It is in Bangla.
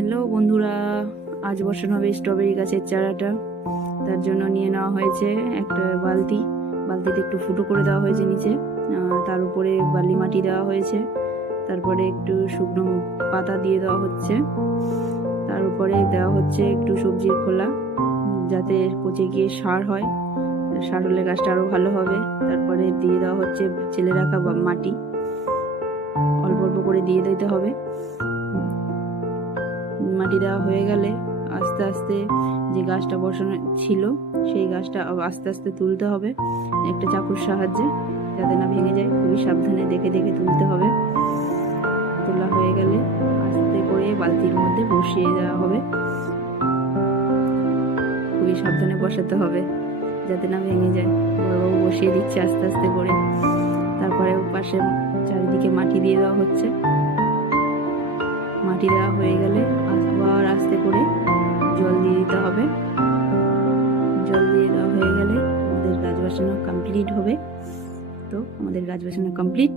হ্যালো বন্ধুরা, আজ বসানো হবে স্ট্রবেরি গাছের চারাটা। তার জন্য নিয়ে নেওয়া হয়েছে একটা বালতি। বালতিতে একটু ফুটো করে দেওয়া হয়েছে নিচে। তার উপরে বালি মাটি দেওয়া হয়েছে। তারপরে একটু শুকনো পাতা দিয়ে দেওয়া হচ্ছে। তার উপরে দেওয়া হচ্ছে একটু সবজির খোলা, যাতে পচে গিয়ে সার হয়। সার হলে গাছটা আরও ভালো হবে। তারপরে দিয়ে দেওয়া হচ্ছে চেলে রাখা মাটি। অল্প অল্প করে দিয়ে দিতে হবে। মাটি দেওয়া হয়ে গেলে আস্তে আস্তে যে গাছটা বসানো ছিল, সেই গাছটা আস্তে আস্তে তুলতে হবে। একটা চাকুর সাহায্যে যাতে না ভেঙে যায়, খুবই সাবধানে দেখে দেখে তুলতে হবে। তোলা হয়ে গেলে আস্তে করে বালতির মধ্যে বসিয়ে দেওয়া হবে। খুবই সাবধানে বসাতে হবে, যাতে না ভেঙে যায়। বড়বাবু বসিয়ে দিচ্ছে আস্তে আস্তে করে। তারপরে পাশে চারিদিকে মাটি দিয়ে দেওয়া হচ্ছে। মাটি দেওয়া হয়ে গেলে আবার আস্তে করে জল দিয়ে দিতে হবে। জল দিয়ে দেওয়া হয়ে গেলে আমাদের গাছ বসানো কমপ্লিট হবে। তো আমাদের গাছ বসানো কমপ্লিট